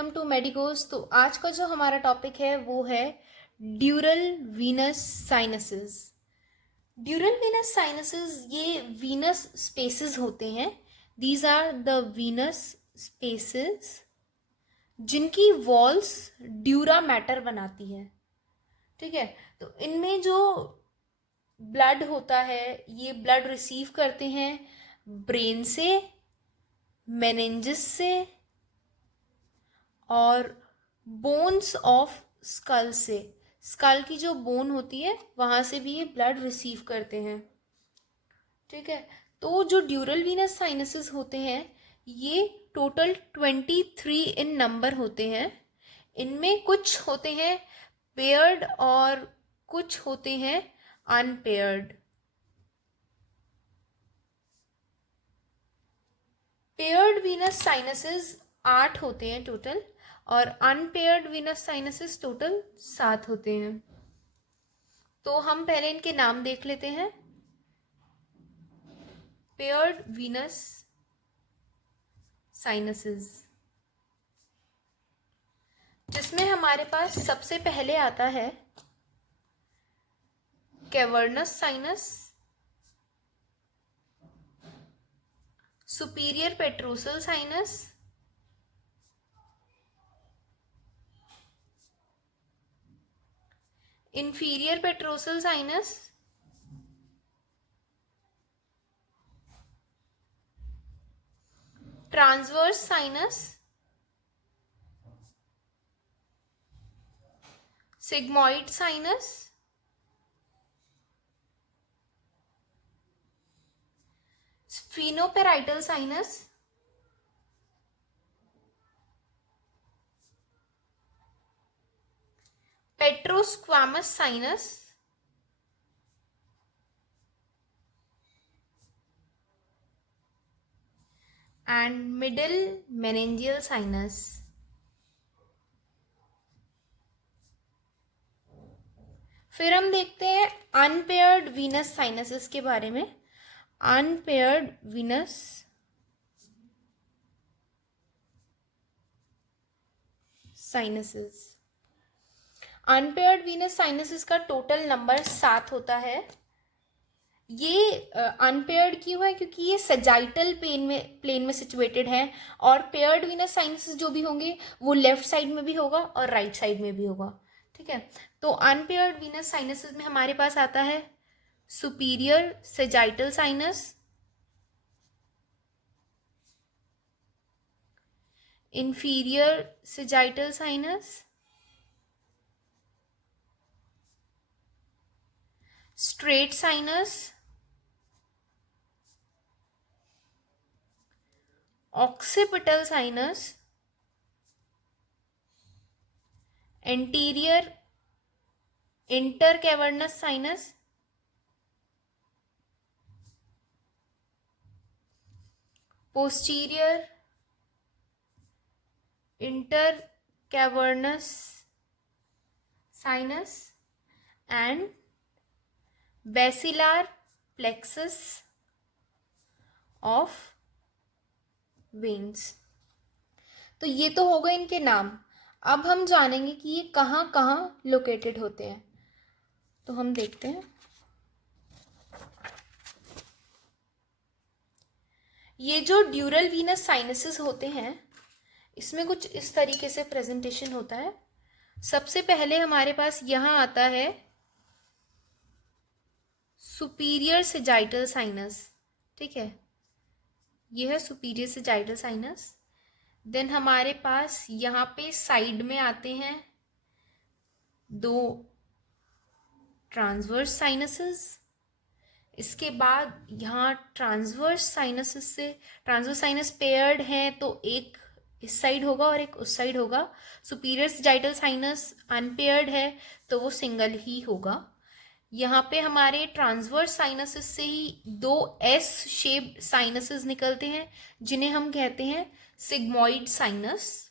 Welcome to medicos. तो आज का जो हमारा टॉपिक है वो है dural venous sinuses. Dural venous sinuses ये वीनस स्पेसेस होते हैं। These are the venous spaces जिनकी वॉल्स ड्यूरा मैटर बनाती है। ठीक है, तो इनमें जो ब्लड होता है ये ब्लड रिसीव करते हैं ब्रेन से, मेनिंजेस से और बोन्स ऑफ स्कल से। स्कल की जो बोन होती है वहाँ से भी ये ब्लड रिसीव करते हैं। ठीक है, तो जो ड्यूरल वीनस साइनसेस होते हैं ये टोटल 23 इन नंबर होते हैं। इनमें कुछ होते हैं पेयर्ड और कुछ होते हैं अनपेयर्ड। पेयर्ड वीनस साइनसेस 8 होते हैं टोटल और अनपेयर्ड वीनस साइनसेस टोटल 7 होते हैं। तो हम पहले इनके नाम देख लेते हैं। पेयर्ड वीनस साइनसेस, जिसमें हमारे पास सबसे पहले आता है cavernous sinus, superior petrosal sinus, inferior petrosal sinus, transverse sinus, sigmoid sinus, sphenoparietal sinus, petrosquamous sinus, and middle meningeal sinus. फिर हम देखते हैं अनपेयर्ड वीनस साइनसेस के बारे में। Unpaired Venus sinuses, unpaired Venus sinuses का टोटल नंबर 7 होता है। ये अनपेयर्ड क्यों है? क्योंकि ये सजाइटल प्लेन में सिचुएटेड है और पेयर्ड वीनस साइनसेस जो भी होंगे वो लेफ्ट साइड में भी होगा और राइट साइड में भी होगा। ठीक है, तो अनपेयर्ड वीनस साइनसेस में हमारे पास आता है superior sagittal sinus, inferior sagittal sinus, straight sinus, occipital sinus, anterior intercavernous sinus, posterior intercavernous sinus and basilar plexus of veins. तो ये तो हो गए इनके नाम। अब हम जानेंगे कि ये कहाँ कहाँ लोकेटेड होते हैं। तो हम देखते हैं, ये जो ड्यूरल वीनस साइनसेस होते हैं इसमें कुछ इस तरीके से प्रेजेंटेशन होता है। सबसे पहले हमारे पास यहाँ आता है सुपीरियर सजाइटल साइनस। ठीक है, ये है सुपीरियर सजाइटल साइनस। देन हमारे पास यहाँ पे साइड में आते हैं 2 ट्रांसवर्स साइनसेस। इसके बाद यहाँ ट्रांसवर्स साइनस पेयर्ड हैं तो एक इस साइड होगा और एक उस साइड होगा। सुपीरियर सजाइटल साइनस अनपेयर्ड है तो वो सिंगल ही होगा। यहाँ पे हमारे ट्रांसवर्स साइनसेस से ही 2 एस शेप्ड साइनसेस निकलते हैं जिन्हें हम कहते हैं सिग्मॉइड साइनस।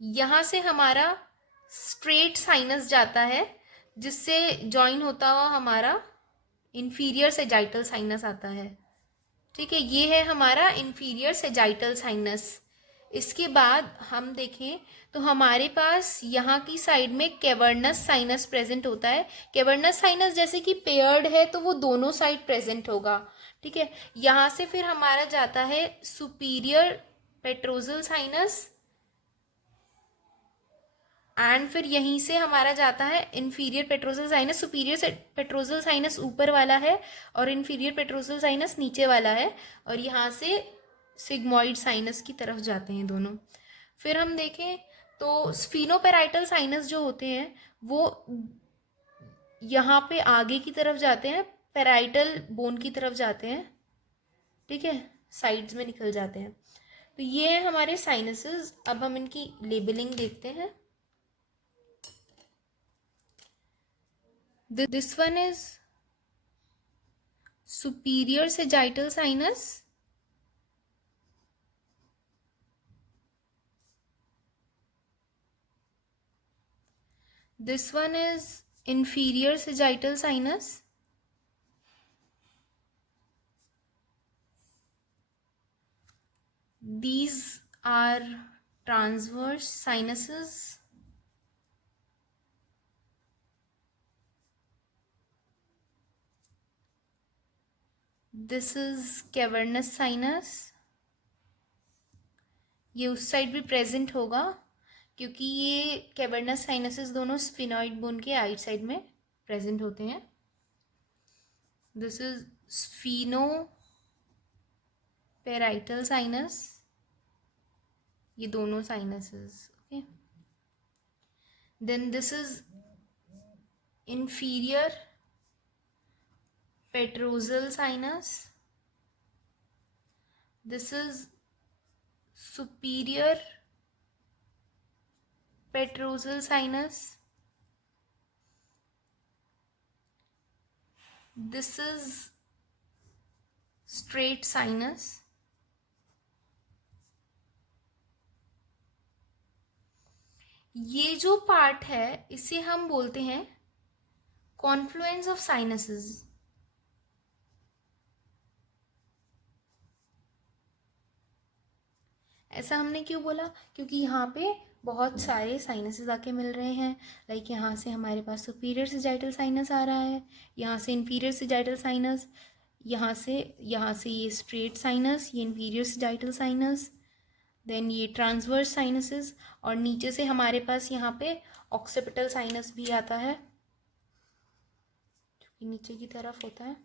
यहाँ से हमारा स्ट्रेट साइनस जाता है जिससे जॉइन होता हुआ हमारा इंफीरियर सजाइटल साइनस आता है। ठीक है, ये है हमारा इंफीरियर सजाइटल साइनस। इसके बाद हम देखें तो हमारे पास यहाँ की साइड में कैवर्नस साइनस प्रेजेंट होता है। कैवर्नस साइनस जैसे कि पेयर्ड है तो वो दोनों साइड प्रेजेंट होगा, ठीक है। यहाँ से फिर हमारा जाता है सुपीरियर पेट्रोजल साइनस, एंड फिर यहीं से हमारा जाता है inferior petrosal sinus. Superior petrosal sinus ऊपर वाला है और इंफीरियर पेट्रोजल साइनस नीचे वाला है, और यहाँ से सिग्मोइड साइनस की तरफ जाते हैं दोनों। फिर हम देखें तो स्फीनोपेराइटल साइनस जो होते हैं वो यहाँ पे आगे की तरफ जाते हैं, पेराइटल बोन की तरफ जाते हैं, ठीक है, साइड्स में निकल जाते हैं। तो ये है हमारे साइनसेस। अब हम इनकी लेबलिंग देखते हैं। This one is superior sagittal sinus. This one is inferior sagittal sinus. These are transverse sinuses. This is cavernous sinus. ये उस साइड भी प्रेजेंट होगा क्योंकि ये कैवर्नस साइनसेस दोनों स्फिनॉइड बोन के आइट साइड में प्रेजेंट होते हैं। This is spheno parietal sinus, ये दोनों sinuses, okay. Then this is inferior petrosal sinus, this is superior petrosal sinus, this is straight sinus, ये जो पार्ट है इसे हम बोलते हैं कॉन्फ्लुएंस ऑफ साइनसेस। ऐसा हमने क्यों बोला? क्योंकि यहाँ पे बहुत सारे साइनसेस आके मिल रहे हैं। लाइक यहाँ से हमारे पास सुपीरियर सेजाइटल साइनस आ रहा है, यहाँ से इन्फीरियर सेजाइटल साइनस, यहाँ से ये स्ट्रेट साइनस, ये इन्फीरियर सेजाइटल साइनस, देन ये ट्रांसवर्स साइनसेस, और नीचे से हमारे पास यहाँ पे ऑक्सीपिटल साइनस भी आता है जो कि नीचे की तरफ होता है।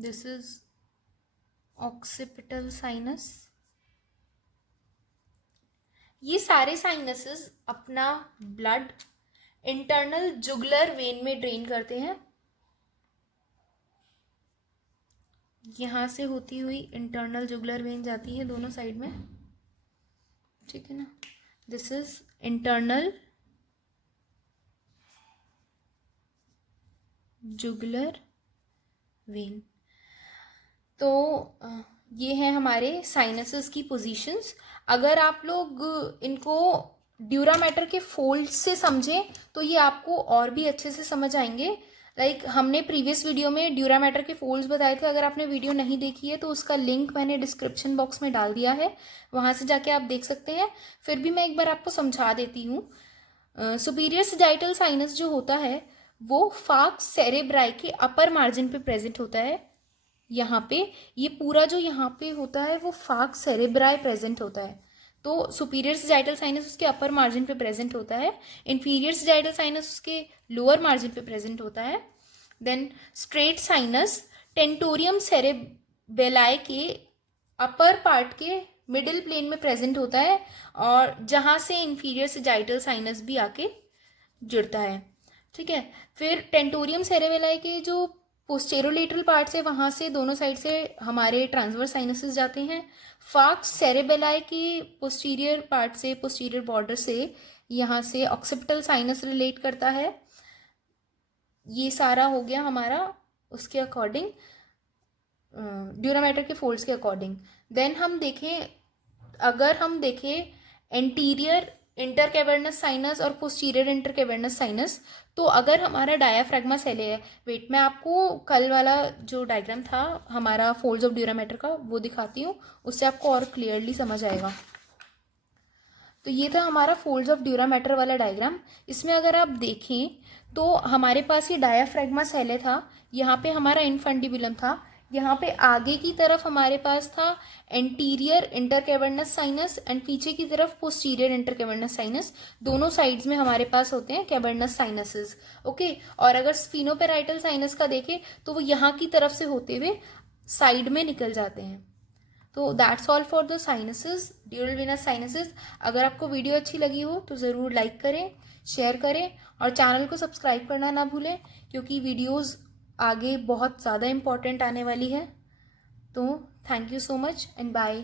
This is occipital sinus. ये सारे साइनसेस अपना ब्लड इंटरनल जुगुलर वेन में ड्रेन करते हैं। यहाँ से होती हुई इंटरनल जुगुलर वेन जाती है दोनों साइड में, ठीक है ना। This is internal jugular vein. तो ये है हमारे साइनसेस की पोजीशंस। अगर आप लोग इनको ड्यूरामेटर के फोल्ड से समझें तो ये आपको और भी अच्छे से समझ आएंगे। लाइक हमने प्रीवियस वीडियो में ड्यूरामेटर के फोल्ड्स बताए थे। अगर आपने वीडियो नहीं देखी है तो उसका लिंक मैंने डिस्क्रिप्शन बॉक्स में डाल दिया है, वहाँ से जाके आप देख सकते हैं। फिर भी मैं एक बार आपको समझा देती हूँ। सुपीरियर सेजाइटल साइनस जो होता है वो फार्क्स सेरेब्राई के अपर मार्जिन पे प्रेजेंट होता है। यहाँ पे ये पूरा जो यहाँ पे होता है वो फार्क्स सेरेब्राई प्रेजेंट होता है। तो सुपीरियर सेजाइटल साइनस उसके अपर मार्जिन पे प्रेजेंट होता है, इन्फीरियर सेजाइटल साइनस उसके लोअर मार्जिन पे प्रेजेंट होता है। Then straight sinus tentorium cerebelli के अपर पार्ट के मिडिल प्लेन में प्रेजेंट होता है, और जहाँ से इन्फीरियर सेजाइटल साइनस भी आके जुड़ता है, ठीक है। फिर टेंटोरियम सेरेबेलाई के जो पोस्टेरोलेटरल पार्ट से वहाँ से दोनों साइड से हमारे ट्रांसवर्स साइनसेस जाते हैं। फार्क्स सेरेबेलाई की पोस्टीरियर पार्ट से, पोस्टीरियर बॉर्डर से यहाँ से ऑक्सीपिटल साइनस रिलेट करता है। ये सारा हो गया हमारा उसके अकॉर्डिंग, ड्यूरामेटर के फोल्ड्स के अकॉर्डिंग। देन हम देखें, अगर हम देखें एंटीरियर इंटर कैवर्नस साइनस और पोस्टीरियर इंटर कैवर्नस साइनस। तो अगर हमारा डायाफ्रैग्मा सेले है, वेट मैं आपको कल वाला जो डायग्राम था हमारा फोल्ड्स ऑफ ड्यूरामेटर का वो दिखाती हूँ, उससे आपको और क्लियरली समझ आएगा। तो ये था हमारा फोल्ड्स ऑफ ड्यूरामेटर वाला डायग्राम। इसमें अगर आप देखें तो हमारे पास ये डायाफ्रैग्मा सेले था, यहाँ पे हमारा इनफंडिबुलम था, यहाँ पे आगे की तरफ हमारे पास था एंटीरियर इंटरकैवर्नस साइनस एंड पीछे की तरफ पोस्टीरियर इंटरकैवर्नस साइनस। दोनों साइड्स में हमारे पास होते हैं कैवर्नस साइनसेस। ओके, और अगर स्फीनोपेराइटल साइनस का देखें तो वो यहाँ की तरफ से होते हुए साइड में निकल जाते हैं। तो that's all for the sinuses, dural venous sinuses. अगर आपको वीडियो अच्छी लगी हो तो ज़रूर लाइक करें, शेयर करें और चैनल को सब्सक्राइब करना ना भूलें, क्योंकि वीडियोस आगे बहुत ज़्यादा इम्पॉर्टेंट आने वाली है। तो thank you so much and bye.